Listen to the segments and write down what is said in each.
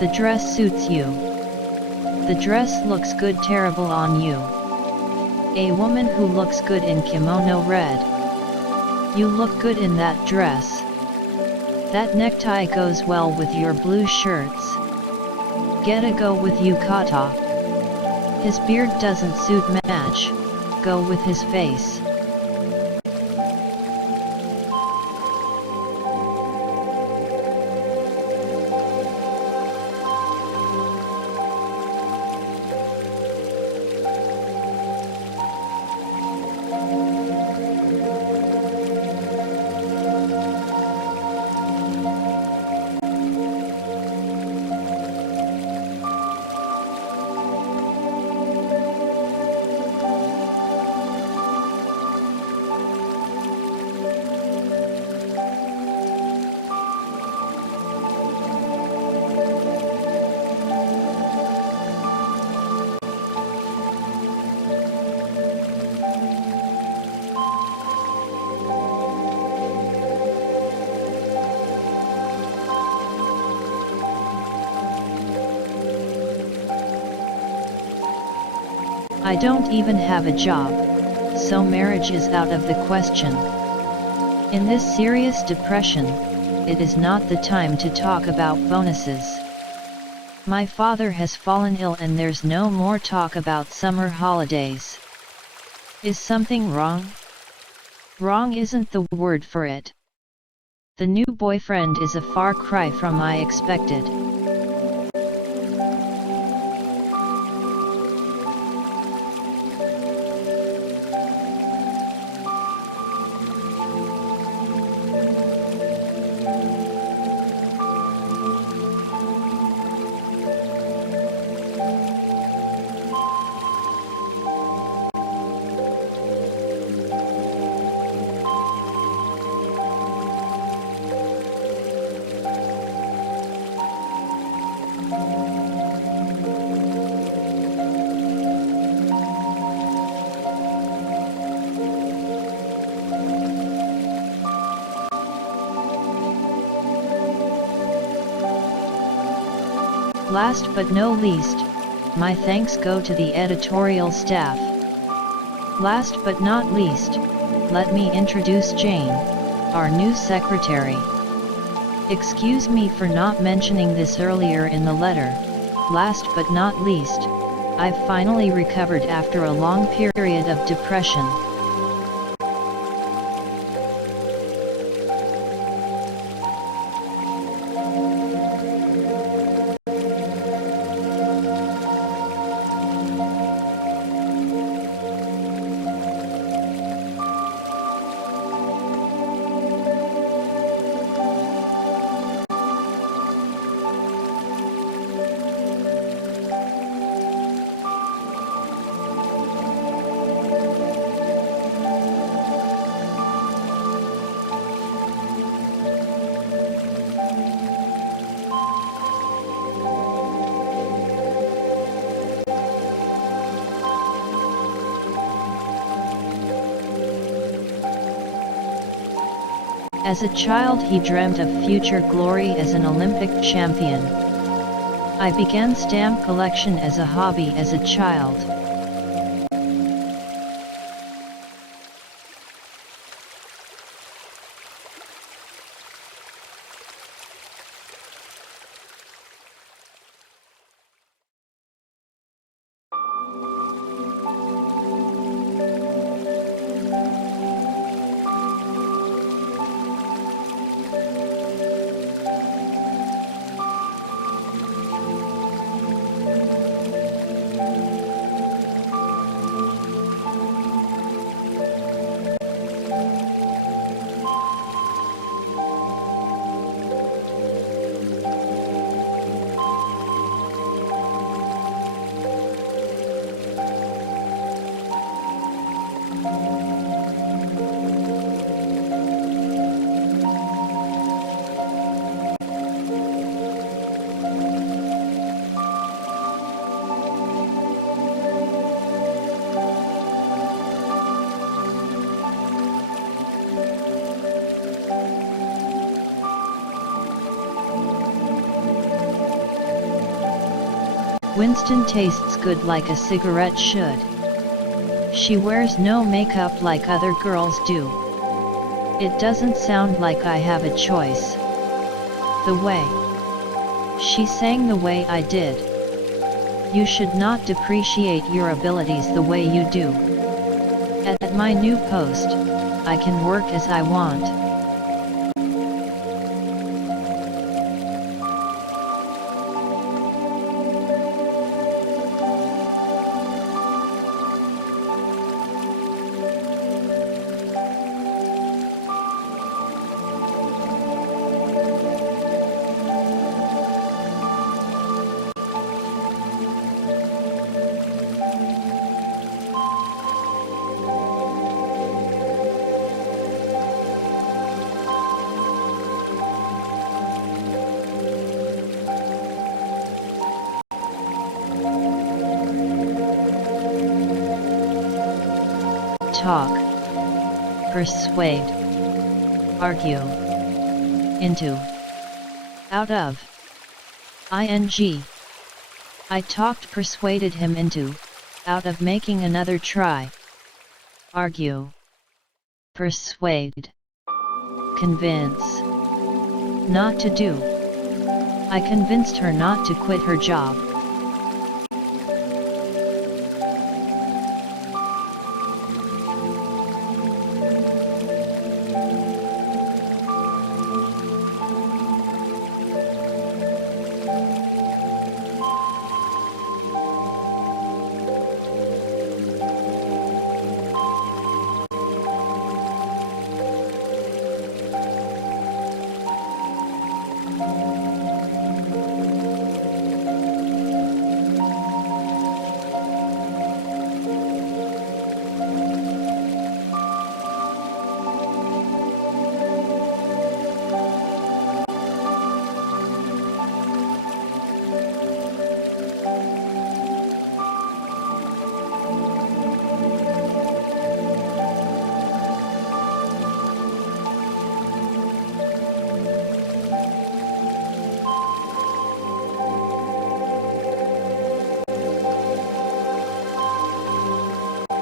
The dress suits you. The dress looks good terrible on you. A woman who looks good in kimono red. You look good in that dress. That necktie goes well with your blue shirts. Get a go with yukata. His beard doesn't suit match, go with his face. I don't even have a job, so marriage is out of the question. In this serious depression, it is not the time to talk about bonuses. My father has fallen ill and there's no more talk about summer holidays. Is something wrong? Wrong isn't the word for it. The new boyfriend is a far cry from I expected. Last but no least, my thanks go to the editorial staff. Last but not least, let me introduce Jane, our new secretary. Excuse me for not mentioning this earlier in the letter. Last but not least, I've finally recovered after a long period of depression. As a child he dreamt of future glory as an Olympic champion. I began stamp collection as a hobby as a child. Winston tastes good like a cigarette should. She wears no makeup like other girls do. It doesn't sound like I have a choice. The way she sang the way I did. You should not depreciate your abilities the way you do. At my new post, I can work as I want. Talk, persuade, argue, into, out of, ing. I talked, persuaded him into, out of making another try. Argue, persuade, convince, not to do. I convinced her not to quit her job.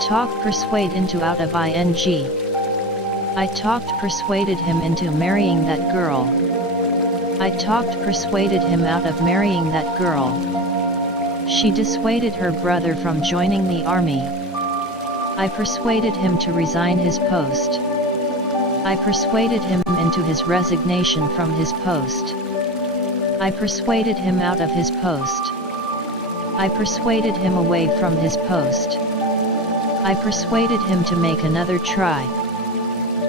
Talk, persuade into, out of ing. I talked, persuaded him into marrying that girl. I talked, persuaded him out of marrying that girl. She dissuaded her brother from joining the army. I persuaded him to resign his post. I persuaded him into his resignation from his post. I persuaded him out of his post. I persuaded him away from his post. I persuaded him to make another try.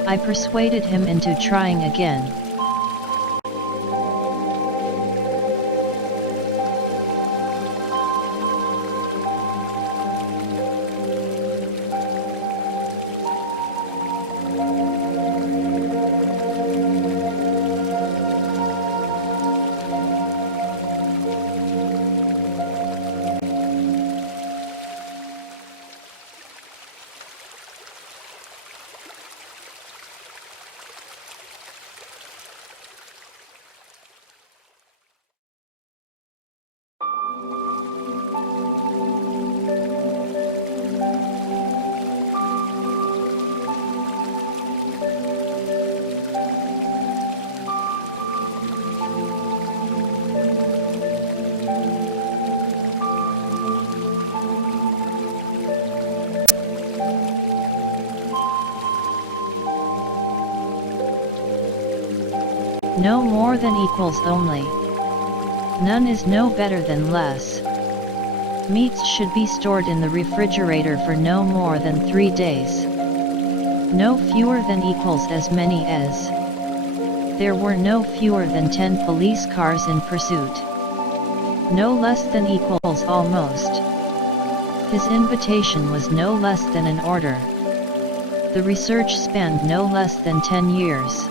I persuaded him into trying again. No more than equals only. None is no better than less. Meats should be stored in the refrigerator for no more than 3 days. No fewer than equals as many as. There were no fewer than 10 police cars in pursuit. No less than equals almost. His invitation was no less than an order. The research spanned no less than 10 years.